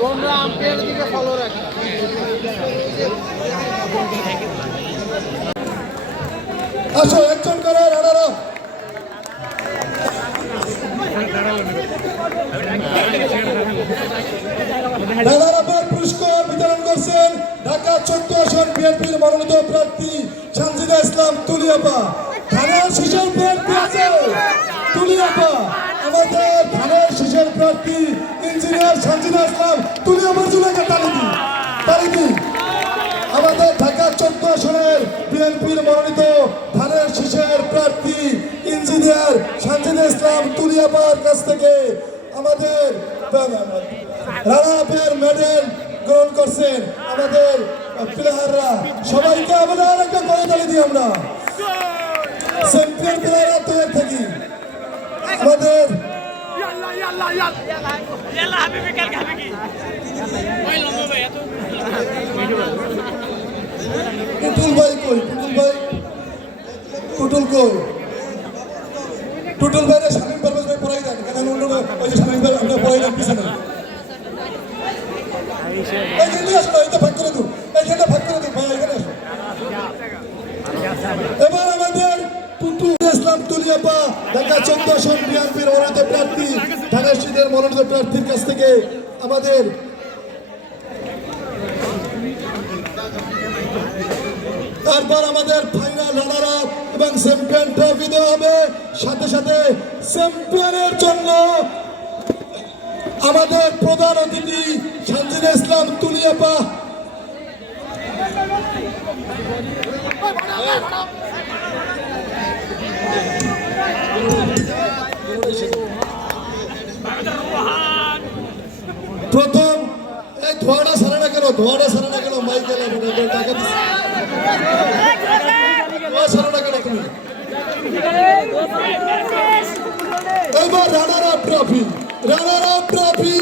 তোমরা আম্পায়ারের দিকে ফলো রাখো। আসো একজন করে রানার আপ। রানার আপের পুরস্কার বিতরণ করছেন ঢাকা 14 আসন বিএনপির মনোনীত প্রার্থী সানজিদা ইসলাম তুলিয়াপা। ধানের শীষের প্রার্থী আছে তুলিয়াপা। আমাদের ধানের শীষের প্রার্থী ইঞ্জিনিয়ার সানজিদা ইসলাম তুলিয়াপার জন্য একটা তালি দিন। আমাদের ঢাকা 14 আসনের বিএনপির মনোনীত ধানের শীষের প্রার্থী ইঞ্জিনিয়ার সানজিদা ইসলাম তুলিয়াপার কাছ থেকে আমাদের রানা আপের মেডেল গ্রহণ করছেন আমাদের প্লেয়াররা। সবাইকে আমাদের একটা করে তালি দিই আমরা। চ্যাম্পিয়ন প্লেয়াররা তৈরি থাকি আমাদের টুটুল ভাই কই? টুটুল ভাইরা শামীম পারভেজ ভাই পড়াই দেন। কেন ওই যে শামীম ভাই আমরা পড়াই দেন পিছনে। এইখানে আসো না, এইটা ভাগ করে দিন, এইখানে ভাগ করে দিন ভাই, এখানে আসো। এবার আমাদের টুটুল ইসলাম তুলিয়াপা ঢাকা 14 আসন বিএনপির মনোনীত প্রার্থী ধানের শীষের মনোনীত প্রার্থীর কাছ থেকে আমাদের তারপর আমাদের ফাইনাল রানার আপ এবং চ্যাম্পিয়ন ট্রফি দেওয়া হবে। সাথে সাথে চ্যাম্পিয়নের জন্য আমাদের প্রধান অতিথি সানজিদা ইসলাম তুলিয়াপা। প্রথম এই ধোয়াটা সারা না কেন মাইকেল টাকা সারা না কেন তুমি? এবার রানার আপ ট্রফি